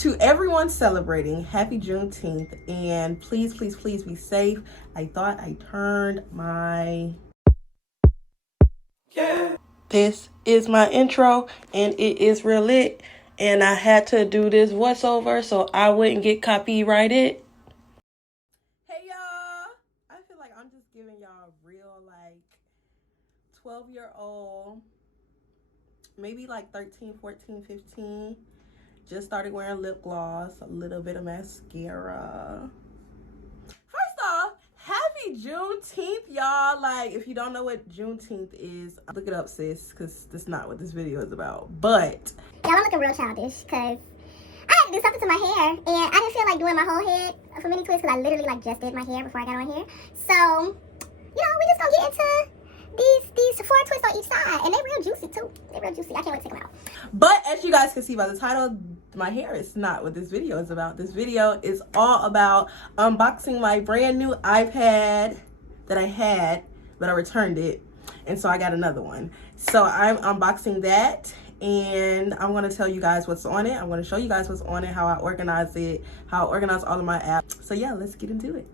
To everyone celebrating, happy Juneteenth, and please, please, please be safe. I thought I turned my... This is my intro, and it is real lit, and I had to do this voiceover so I wouldn't get copyrighted. Hey, y'all. I feel like I'm just giving y'all real, 12-year-old, maybe 13, 14, 15. Just started wearing lip gloss, a little bit of mascara. First off, happy Juneteenth, y'all. If you don't know what Juneteenth is, look it up, sis, because that's not what this video is about. But y'all, I'm looking real childish because I had to do something to my hair, and I didn't feel like doing my whole head for mini twists because I literally just did my hair before I got on here. So, we just gonna get into these 4 twists on each side, and they real juicy too. They real juicy. I can't wait to take them out. But as you guys can see by the title, my hair is not what this video is about. This video is all about unboxing my brand new iPad that I had, but I returned it, and so I got another one. So I'm unboxing that, and I'm going to tell you guys what's on it. I'm going to show you guys what's on it, how I organize it, how I organize all of my apps. So yeah, let's get into it.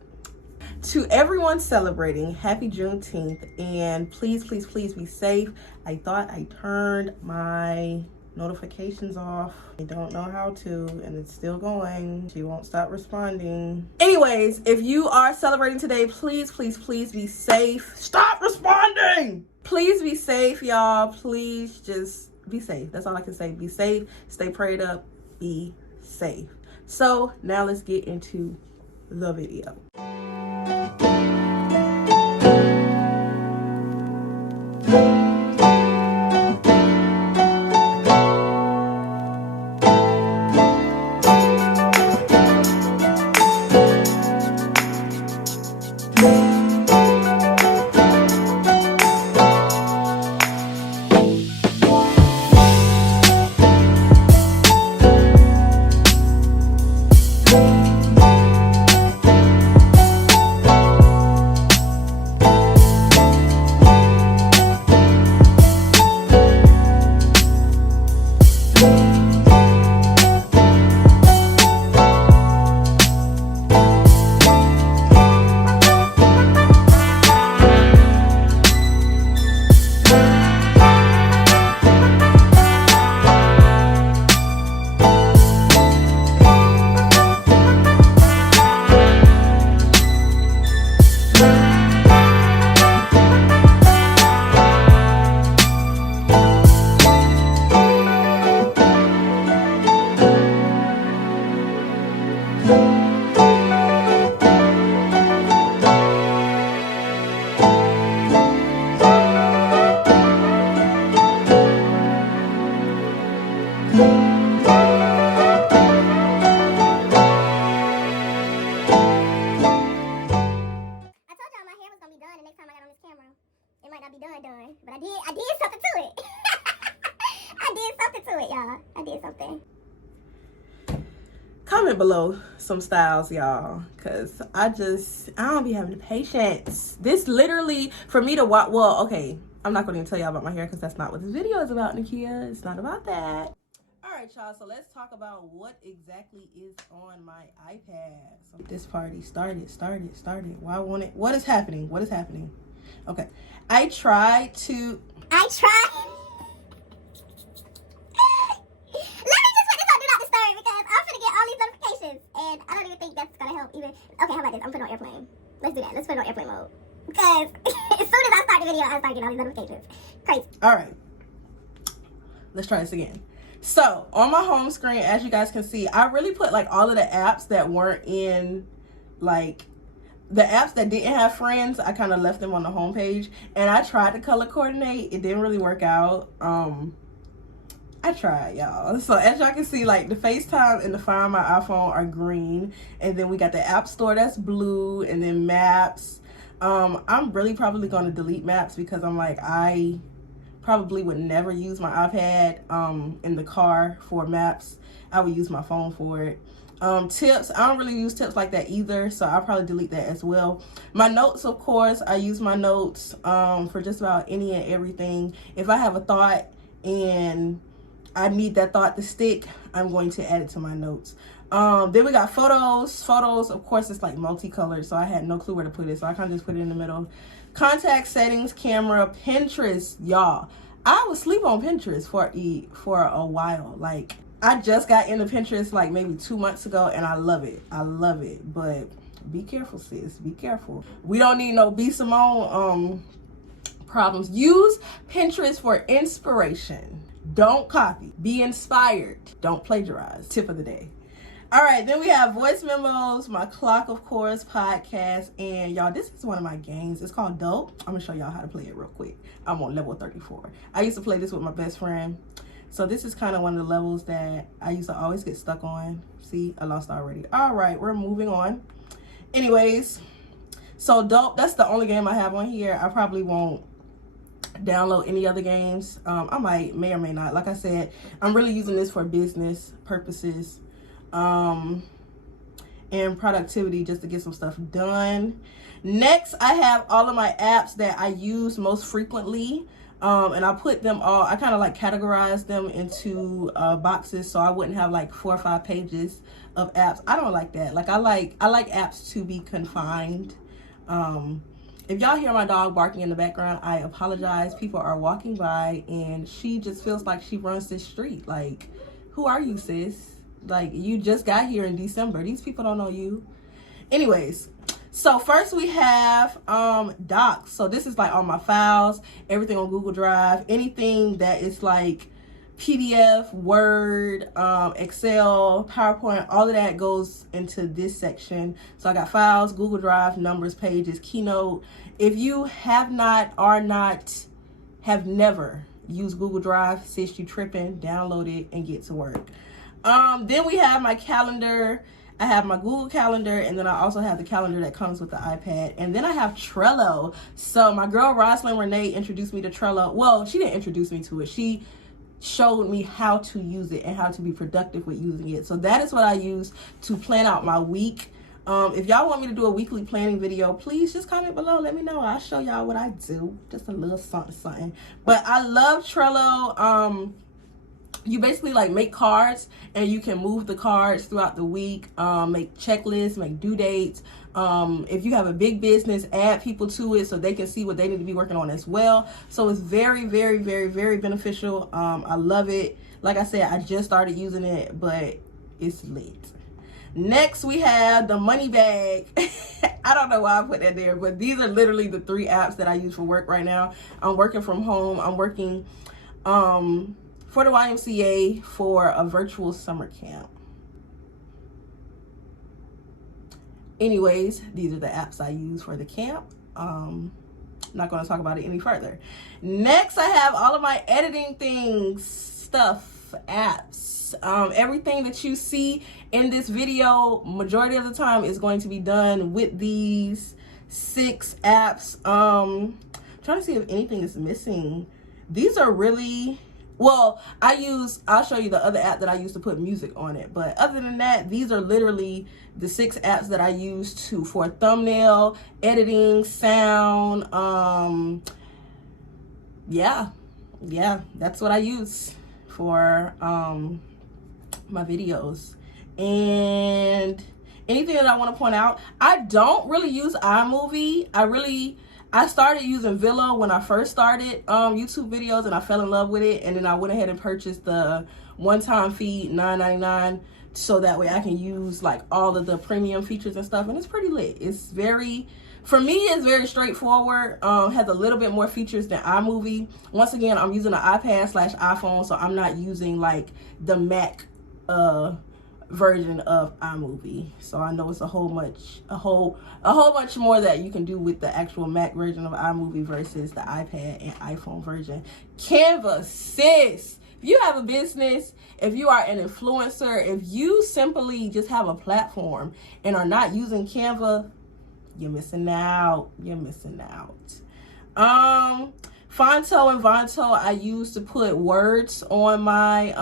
To everyone celebrating, happy Juneteenth, and please, please, please be safe. I thought I turned my notifications off. I don't know how to, and it's still going. She won't stop responding. Anyways, if you are celebrating today, please, please, please be safe. Stop responding! Please be safe, y'all. Please just be safe. That's all I can say. Be safe, stay prayed up, be safe. So now let's get into the video. But I did something to it. I did something to it, y'all. I did something. Comment below some styles, y'all, because I don't be having the patience. This literally, for me to watch, well, okay, I'm not going to tell y'all about my hair because that's not what this video is about, Nakia. It's not about that. All right, y'all, so let's talk about what exactly is on my iPad. So this party started. Why won't it? What is happening? Okay, I tried. Let me just put this on Do Not Disturb because I'm gonna get all these notifications and I don't even think that's gonna help even. Okay, how about this? I'm putting on airplane. Let's do that. Let's put it on airplane mode. Because as soon as I start the video, I start getting all these notifications. Crazy. All right. Let's try this again. So on my home screen, as you guys can see, I really put all of the apps that weren't in the apps that didn't have friends. I kind of left them on the home page, and I tried to color coordinate. It didn't really work out. I tried, y'all. So as y'all can see, the FaceTime and the Find My iPhone are green, and then we got the App Store that's blue, and then Maps. I'm really probably going to delete Maps because I probably would never use my iPad in the car for Maps. I would use my phone for it. Tips, I don't really use tips like that either, so I'll probably delete that as well. My notes, of course, I use my notes for just about any and everything. If I have a thought and I need that thought to stick, I'm going to add it to my notes. Then we got photos. Photos, of course, it's like multicolored, so I had no clue where to put it, so I kind of just put it in the middle. Contact settings, camera, Pinterest. Y'all, I was sleep on Pinterest for a while. Like, I just got into Pinterest like maybe 2 months ago, and I love it. I love it. But be careful, sis. Be careful. We don't need no B. Simone problems. Use Pinterest for inspiration. Don't copy. Be inspired. Don't plagiarize. Tip of the day. All right, then we have voice memos, my clock, of course, podcast, and y'all, this is one of my games. It's called Dope. I'm gonna show y'all how to play it real quick. I'm on level 34. I used to play this with my best friend. So this is kind of one of the levels that I used to always get stuck on. See, I lost already. All right, we're moving on. Anyways, so Dope, that's the only game I have on here. I probably won't download any other games. I may or may not. Like I said, I'm really using this for business purposes. And productivity, just to get some stuff done. Next, I have all of my apps that I use most frequently, and I put them all, I kind of like categorize them into boxes, so I wouldn't have like 4 or 5 pages of apps. I don't like that. Like I like apps to be confined. If y'all hear my dog barking in the background, I apologize. People are walking by and she just feels like she runs this street. Like, who are you, sis? Like, you just got here in December. These people don't know you. Anyways, so first we have docs. So this is like all my files, everything on Google Drive, anything that is like PDF, Word, Excel, PowerPoint, all of that goes into this section. So I got files, Google Drive, numbers, pages, Keynote. If you have never used Google Drive, sis, you tripping, download it and get to work. Then we have my calendar. I have my Google Calendar, and then I also have the calendar that comes with the iPad. And then I have Trello. So my girl Rosalind Renee introduced me to Trello. Well, she didn't introduce me to it. She showed me how to use it and how to be productive with using it. So that is what I use to plan out my week. If y'all want me to do a weekly planning video, please just comment below. Let me know. I'll show y'all what I do. Just a little something. But I love Trello. You basically like make cards and you can move the cards throughout the week, make checklists, make due dates. If you have a big business, add people to it so they can see what they need to be working on as well. So it's very, very, very, very beneficial. I love it. Like I said, I just started using it, but it's lit. Next, we have the money bag. I don't know why I put that there, but these are literally the 3 apps that I use for work right now. I'm working from home. I'm working for the YMCA for a virtual summer camp. Anyways, these are the apps I use for the camp. Not going to talk about it any further. Next, I have all of my editing things, stuff, apps. Everything that you see in this video, majority of the time, is going to be done with these 6 apps. I'm trying to see if anything is missing. These are really... Well, I'll show you the other app that I use to put music on it. But other than that, these are literally the 6 apps that I use for thumbnail, editing, sound. Yeah, that's what I use for my videos. And anything that I want to point out, I don't really use iMovie. I started using Villa when I first started YouTube videos, and I fell in love with it. And then I went ahead and purchased the one-time fee, $9.99, so that way I can use like all of the premium features and stuff. And it's pretty lit. It's very, for me, it's very straightforward. Has a little bit more features than iMovie. Once again, I'm using an iPad/iPhone, so I'm not using like the Mac version of iMovie. So I know it's a whole bunch more that you can do with the actual Mac version of iMovie versus the iPad and iPhone version. Canva, sis. If you have a business, if you are an influencer, if you simply just have a platform and are not using Canva, you're missing out. You're missing out. Fonto and Vonto I use to put words on my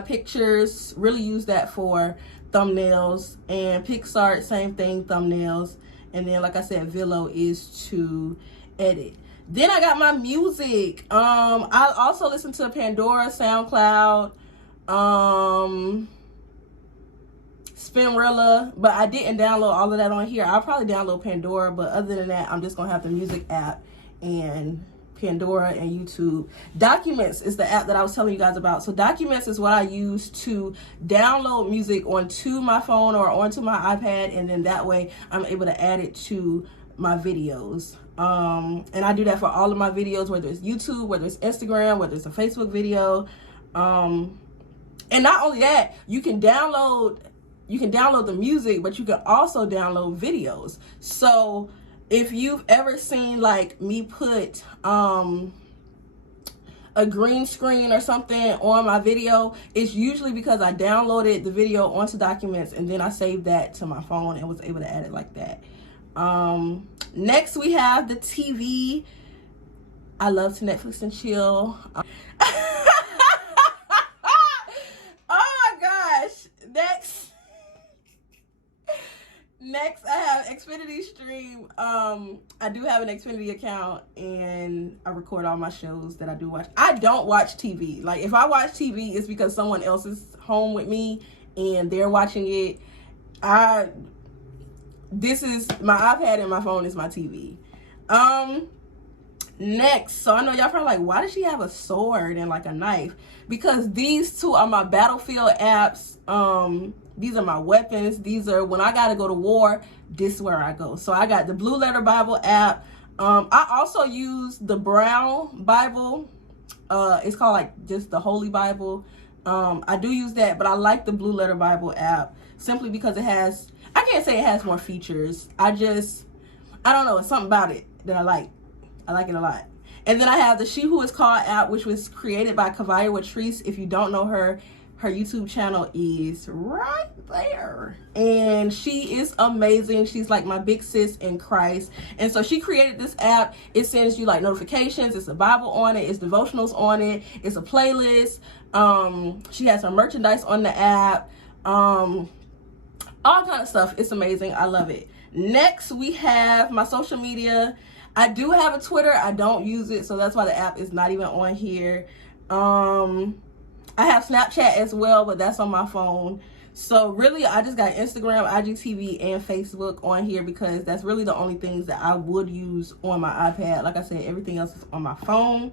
pictures. Really use that for thumbnails. And PixArt, same thing, thumbnails. And then, like I said, Villa is to edit. Then I got my music. I also listen to Pandora, SoundCloud, Spinrilla, but I didn't download all of that on here. I'll probably download Pandora, but other than that, I'm just gonna have the music app and Pandora and YouTube. Documents is the app that I was telling you guys about. So Documents is what I use to download music onto my phone or onto my iPad, and then that way I'm able to add it to my videos. And I do that for all of my videos, whether it's YouTube, whether it's Instagram, whether it's a Facebook video. And not only that, you can download the music, but you can also download videos. So if you've ever seen like me put a green screen or something on my video, it's usually because I downloaded the video onto Documents and then I saved that to my phone and was able to add it like that. Next we have the TV. I love to Netflix and chill. Oh my gosh. Next I have Xfinity Stream. I do have an Xfinity account and I record all my shows that I do watch. I don't watch TV. Like if I watch TV, it's because someone else is home with me and they're watching it. This is my iPad and my phone is my TV. Next, so I know y'all probably like, why does she have a sword and like a knife? Because these two are my battlefield apps. These are my weapons. These are when I gotta go to war, this is where I go. So I got the Blue Letter Bible app. I also use the Brown Bible. It's called like just the Holy Bible. I do use that, but I like the Blue Letter Bible app simply because it has, I can't say it has more features. I don't know, it's something about it that I like. I like it a lot. And then I have the She Who Is Called app, which was created by Kavaya Watrice. If you don't know her, her YouTube channel is right there. And she is amazing. She's like my big sis in Christ. And so she created this app. It sends you like notifications. It's a Bible on it. It's devotionals on it. It's a playlist. She has her merchandise on the app. All kind of stuff. It's amazing. I love it. Next, we have my social media. I do have a Twitter. I don't use it, so that's why the app is not even on here. I have Snapchat as well, but that's on my phone. So really, I just got Instagram, IGTV, and Facebook on here because that's really the only things that I would use on my iPad. Like I said, everything else is on my phone.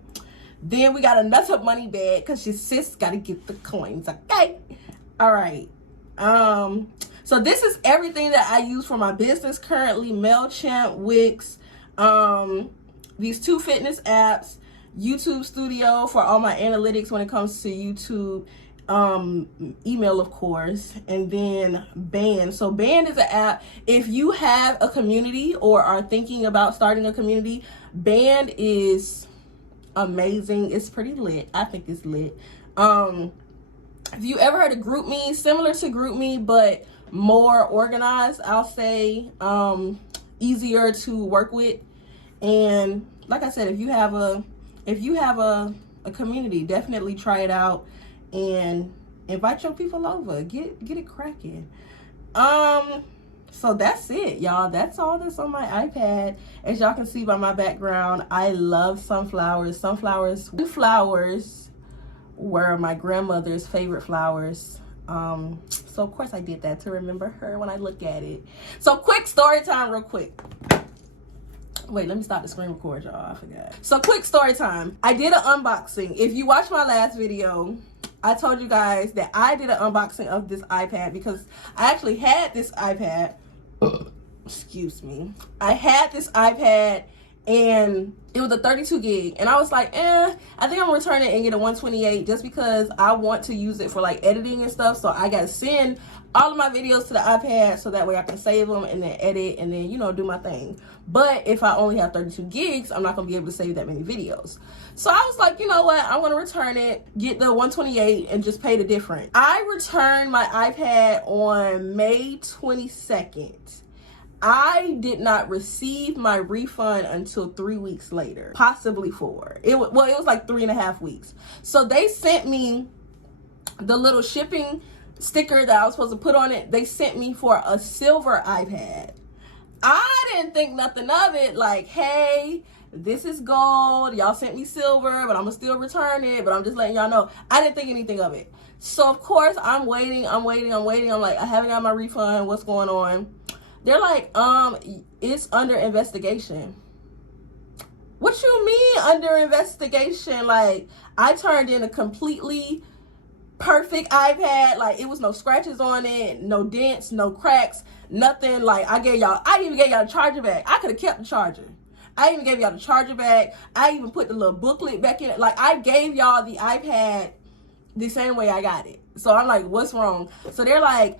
Then we got another money bag because your sis got to get the coins, okay? All right. So this is everything that I use for my business currently. MailChimp, Wix, these two fitness apps, YouTube Studio for all my analytics when it comes to YouTube, email of course, and then Band. So Band is an app. If you have a community or are thinking about starting a community, Band is amazing. It's pretty lit. I think it's lit. If you ever heard of GroupMe, similar to GroupMe but more organized, I'll say, easier to work with. And like I said, if you have a community, definitely try it out and invite your people over. Get it cracking. So that's it, y'all. That's all that's on my iPad. As y'all can see by my background, I love sunflowers. Sunflowers were my grandmother's favorite flowers. So of course I did that to remember her when I look at it. So quick story time real quick. Wait, let me stop the screen record, y'all. I forgot. So quick story time. I did an unboxing. If you watched my last video, I told you guys that I did an unboxing of this iPad because I actually had this iPad. Excuse me. I had this iPad and it was a 32 gig. And I was like, I think I'm gonna return it and get a 128 just because I want to use it for like editing and stuff. So I gotta send all of my videos to the iPad so that way I can save them and then edit and then, you know, do my thing. But if I only have 32 gigs, I'm not gonna be able to save that many videos. So I was like, you know what? I'm gonna return it, get the 128 and just pay the difference. I returned my iPad on May 22nd. I did not receive my refund until 3 weeks later, possibly 4. It was like 3.5 weeks. So they sent me the little shipping sticker that I was supposed to put on it. They sent me for a silver iPad. I didn't think nothing of it. Like, hey, this is gold. Y'all sent me silver, but I'm gonna still return it. But I'm just letting y'all know. I didn't think anything of it. So of course I'm waiting. I'm like, I haven't got my refund. What's going on? They're like, it's under investigation. What you mean under investigation? Like, I turned in a completely perfect iPad. Like, it was no scratches on it, no dents, no cracks, nothing. Like, I didn't even give y'all the charger back. I could have kept the charger. I even gave y'all the charger back. I even put the little booklet back in it. Like, I gave y'all the iPad the same way I got it. So I'm like, what's wrong? So they're like,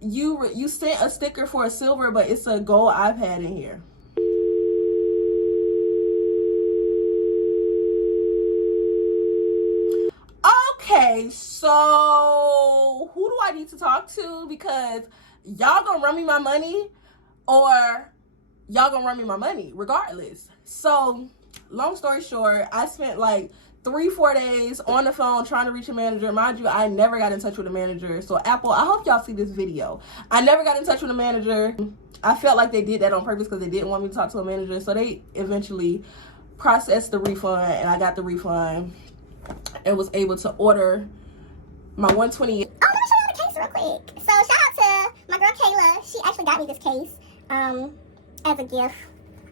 you sent a sticker for a silver, but it's a gold iPad in here. Okay, so who do I need to talk to? Because y'all gonna run me my money, or y'all gonna run me my money regardless. So long story short, I spent like 3-4 days on the phone trying to reach a manager. Mind you, I never got in touch with a manager. So Apple, I hope y'all see this video. I never got in touch with a manager. I felt like they did that on purpose because they didn't want me to talk to a manager. So they eventually processed the refund, and I got the refund and was able to order my 128. Oh, let me show you the case real quick. So shout out to my girl Kayla. She actually got me this case as a gift.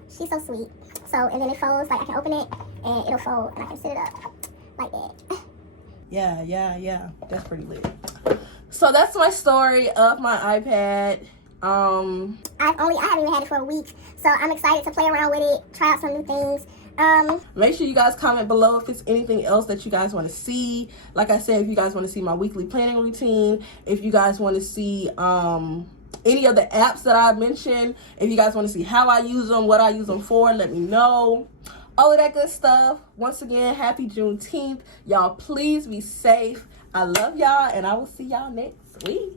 She's so sweet. So, and then it folds, like I can open it and it'll fold and I can sit it up like that. Yeah. That's pretty lit. So that's my story of my iPad. I haven't even had it for a week. So I'm excited to play around with it, try out some new things. Make sure you guys comment below if it's anything else that you guys want to see. Like I said, if you guys want to see my weekly planning routine, if you guys want to see any of the apps that I mentioned, if you guys want to see how I use them, what I use them for, let me know. All of that good stuff. Once again, happy Juneteenth. Y'all please be safe. I love y'all, and I will see y'all next week.